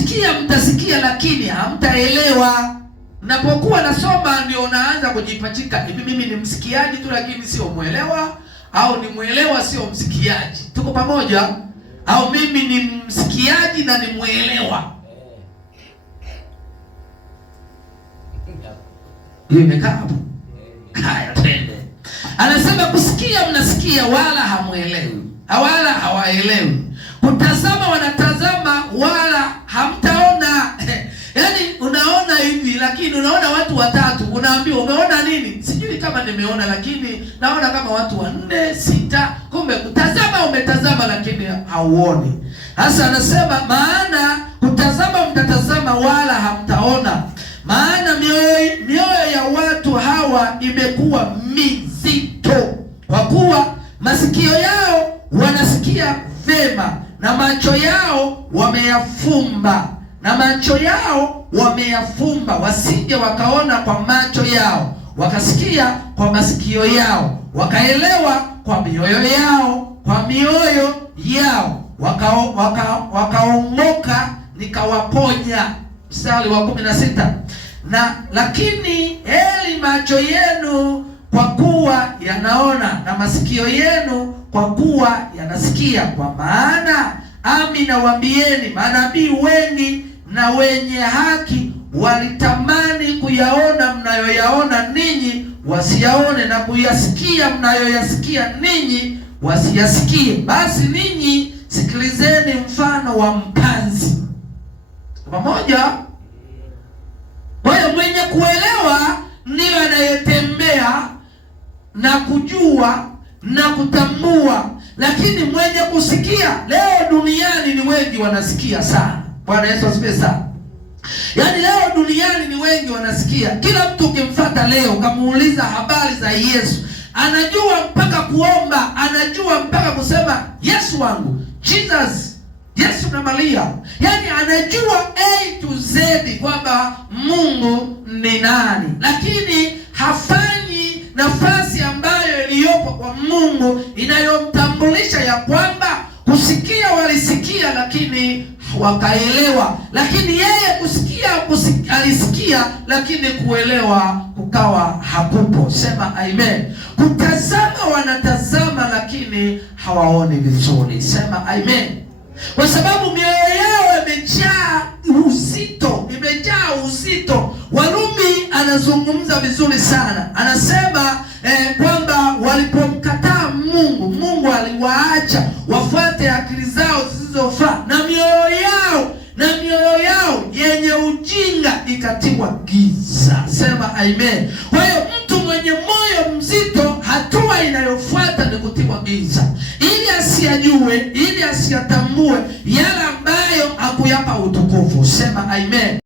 kusikia mtasikia, lakini hamtaelewa. Napokuwa nasoma ndio unaanza kujipachika, hivi mimi ni msikiaji tu lakini sio mwelewa, au ni mwelewa sio msikiaji? Tuko pamoja? Au mimi ni msikiaji na ni mwelewa? Hiyo imekaa hapo. Haya, twende. Anasema kusikia mnasikia wala hamuelewi, wala hawaelewi. Kutazama wanatazama wala hamtaona. Yaani unaona hivi lakini unaona watu watatu, unaambiwa umeona nini? Sijui kama nimeona lakini naona kama watu 4, 6. Kumbe kutazama umetazama lakini hauoni. Sasa anasema maana kutazama mtatazama wala hamtaona. Maana mioyo ya watu hawa imekuwa mizito, kwa kuwa masikio yao wanasikia vema na macho yao wameyafumba, wasije wakaona kwa macho yao, wakasikia kwa masikio yao, wakaelewa kwa mioyo yao, wakaongoka nikawaponya. Mstari wa 16. Lakini heri macho yenu kwa kuwa yanaona, na masikio yenu kwa kuwa yanasikia. Kwa maana ami nawaambieni, manabii wengi na wenye haki walitamani kuyaona mnayoyaona ninyi wasiyaone, na kuyasikia mnayoyasikia ninyi wasiyasikie. Basi ninyi sikilizeni mfano wa mpanzi. Pamoja? Kwa hiyo mwenye kuelewa ndiyo anayetembea na kujua na kutambua, lakini mwenye kusikia, leo duniani ni wengi wanasikia sana. Bwana Yesu asifiwe sana. Yaani leo duniani ni wengi wanasikia. Kila mtu ukimfuata leo kamuuliza habari za Yesu, anajua mpaka kuomba, anajua mpaka kusema Yesu wangu, Jesus, Yesu na Maria. Yaani anajua A to Z kwamba Mungu ni nani, lakini hafanyi nafasi ambayo iliyopo kwa Mungu inayomtambulisha ya kwamba kusikia walisikia lakini wakaelewa, lakini yeye kusikia alisikia lakini kuelewa kukawa hakupo. Sema amen. Kutazama wanatazama lakini hawaoni vizuri. Sema amen. Kwa sababu mioyo yao imejaa uzito. Warumi anazungumza vizuri sana. Anasema kwamba walipomkataa Mungu aliwaacha wafuate akili zao zisizofaa, na mioyo yao yenye ujinga ikatiwa giza. Sema amen. Kwa hiyo mtu mwenye moyo mzito, hatua inayofuata ni kutiwa giza, ili asiyajue, ili asiyatambue yale ambayo hakuyapa utukufu. Sema amen.